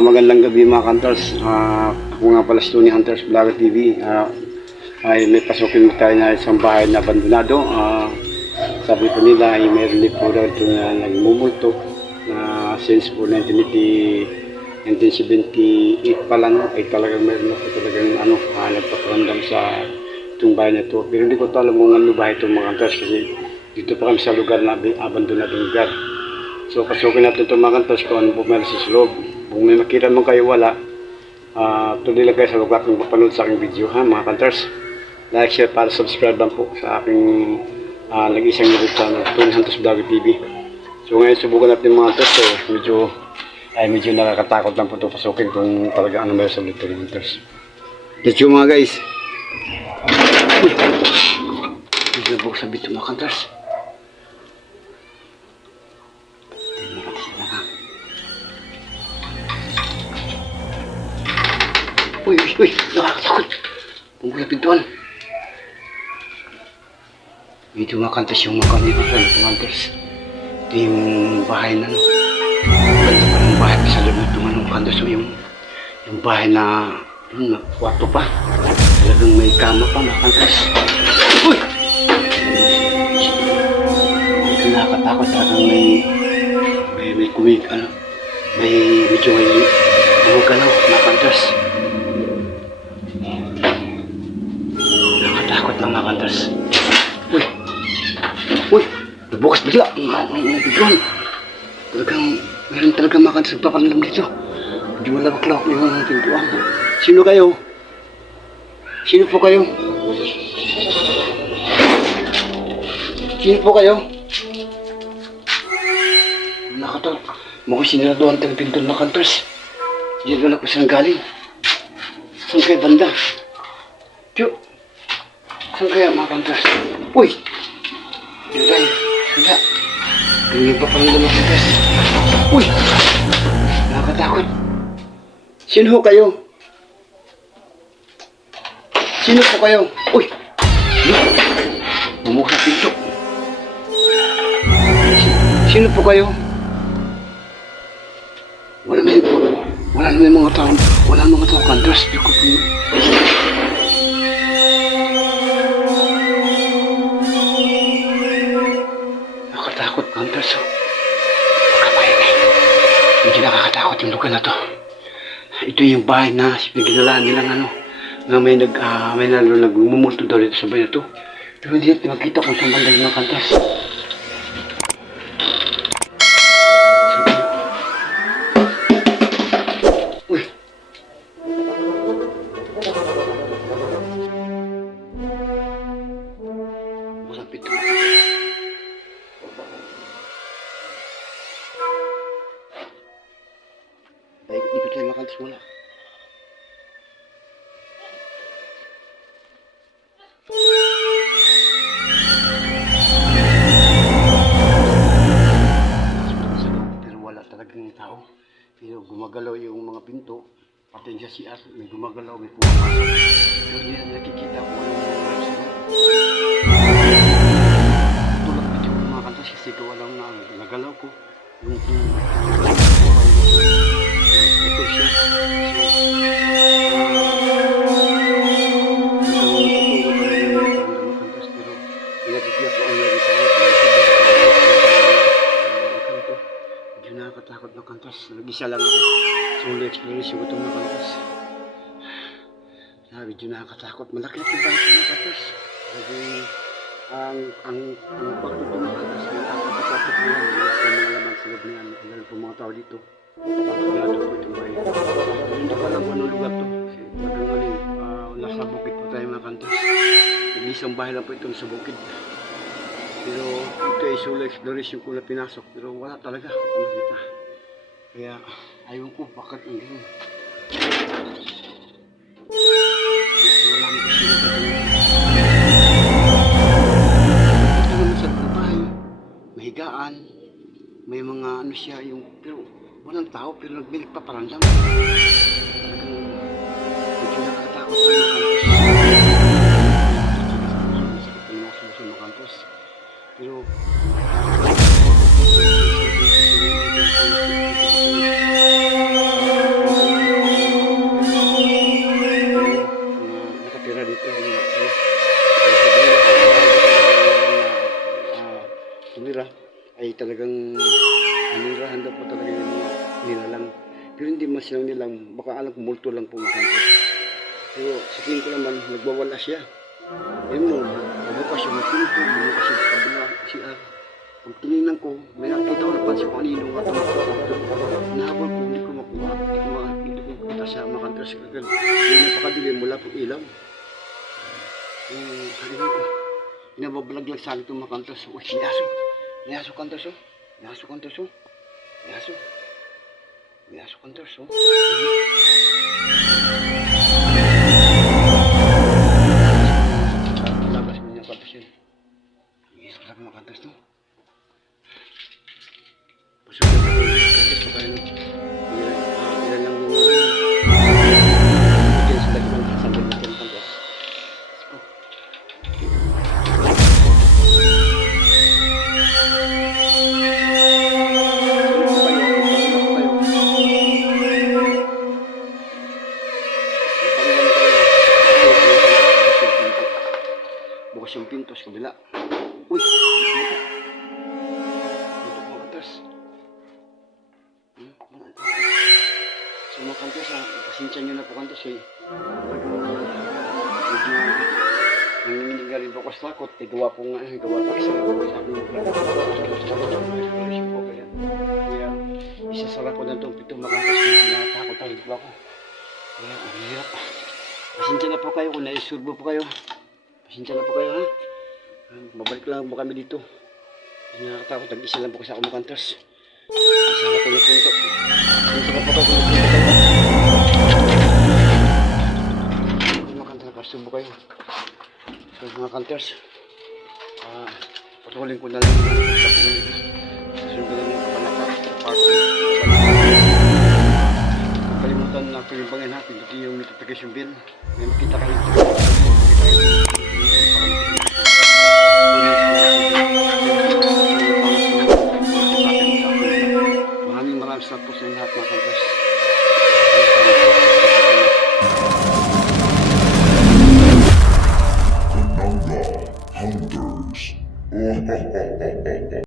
Magandang gabi mga Hunters. Ako nga pala si Tony Hunters Vlogger TV. Ay may pasukin mo tayo na isang bahay na abandonado. Sabi ko nila ay meron din po daw ito na nagmumulto na since po 1978 pa lang ay talagang meron na po talagang nagpaparamdam sa itong bahay na ito. Pero hindi ko alam kung ano bahay itong mga Hunters kasi dito pa kami sa lugar na abandonadong lugar. So pasukin natin itong mga Hunters kung ano po meron sa loob. Kung may makita mo kayo wala, tuloy lang kayo sa lugar kung mapanood sa aking video ha mga Hunters. Like, share, para subscribe lang po sa aking nag-isang YouTube channel, Tony Hunters Vlogger TV. So ngayon subukan natin mga Hunters medyo nakakatakot lang po ito pasukin kung talaga ano meron sa loob Tony Hunters. Let's go mga guys. Medyo buksan dito mga Hunters. Uy, nakakatakot. Pumula pintuan. Medyo makantas yung mga kanina sa Hunters. Ito yung bahay na ganda pa ng bahay sa loob nito manong kantas yung bahay na kwarto pa. Talagang may kama pa mga Hunters. Uy! Nakakatakot talagang may kumig medyo may gumagalaw mga Hunters. Takot lang mga Hunters. Uy! Nabukas bigla. Pintuan. Meron talagang mga Hunters nagpapanlam dito. Hindi malawak-lawak yung pintuan. Sino kayo? Sino po kayo? Sino po kayo? Nakatakot. Mukhang siniraduhan tayong pintuan mga Hunters. Hindi ko na kung saan galing. Saan kayo banda? Tiyo. Saan kaya mga Hunters? Uy! Dito tayo. Wala. Hindi pa pala mga Hunters. Uy! Nakakatakot. Sino ho kayo? Sino po kayo? Uy! Bumukha sa pinto. Sino po kayo? Wala na mga tao. Wala mga tao Hunters. Hindi ko po. Hunters, medyo nakakatakot yung lugar na to. Ito yung bahay na pinagilalaan nilang na may nagmumulto daw dito sa bahay na to. Pero hindi natin makita kung saan banda yung mga Hunters. Uy! Masapit ito. Ikot tayo mga Hunters muna. Pero wala talagang tao. Pero gumagalaw yung mga pinto. Pati sa CR, may gumagalaw, may pumapasok. Pero hindi na nakikita kung ano mga sa loob. Tulad dito mga Hunters kasi gawa lang na nagalaw ko. Yung ito siya. Medyo nakakatakot ng Hunters. Nag-isa lang ako. Solo exploration ko itong mga Hunters. Medyo nakakatakot. Malaki-laki ba ito mga Hunters? Ang pagto ng mga Hunters ay nakakatakot na yan. Wala pa mga laman sa loob niyan. Dahil po mga tao dito. Kapagado po itong bahay. Hindi pa lang ano lugar to. Kasi nasa bukid po tayo mga Hunters. Nag-isang bahay lang po itong sa bukid. Pero ito ay solo exploration ko na pinasok. Pero wala talaga kung makita. Kaya ayaw ko bakit ang gano'n. Wala mo kasi ito naman sa bahay. Mahigaan. May mga siya yung pero walang tao pero nagbilig pa parandam. Medyo nakakatakot na mga Hunters. Masakit na mga sumusong mga Hunters. Pero ay talagang anirahan daw po talaga yung mga nilalang. Pero hindi man silang nilang, baka alam ko multo lang po mga kantos. Pero sa tingin ko naman, nagwawala siya. Ayun mo, mabukas yung pinto, mabukas yung kabila, CR. Pag tinignan ko, may nakita ko napansin ko kanino nga ito. Nahabol ko, hindi ko makuha. Hindi ko kita sa mga kantos. Hindi napakadilim, wala pong ilaw. Ano ko, inababalaglag sa akin itong mga kantos. Uy, may aso. May aso kantos, oh. May aso kantos, oh. May aso. May aso kantos, oh. Labas mo niya kantos yun. Yes, wala mga kantos, no. Pasukin ko kantos pa kayo. Ilan lang yung hindi sila gawin sa sandal natin yung kantos. Bukas yung pinto sa kabila. Uy! Tutok mga kantos. So mga kantos, pasensya nyo na po kantos eh. Medyo nanginginig rin po ako sa takot. Gawa po nga, gawa po isa na po. Sabi mo, kaya isasara ko na itong pito mga kantos. Hindi natakot ang gawa ko. Kaya ang hirap. Pasensya na po kayo kung naisurbo po kayo. Pasensya na po kayo ha. Babalik lang po kami dito. Hindi nakakatakot. Nag-isa lang po kasi ako makantos. Isa na po na pinto. Pasensya na po kayo kung nagpinto kayo. Hindi makantos na pasurbo kayo. So mga kantos, patuloy ko na lang susunod na yung kapanata sa party. Kalimutan na pinibangin natin. Ito yung notification bell. May makita kayo. Maraming salamat po sa inyo lahat mga kantos. Hunters.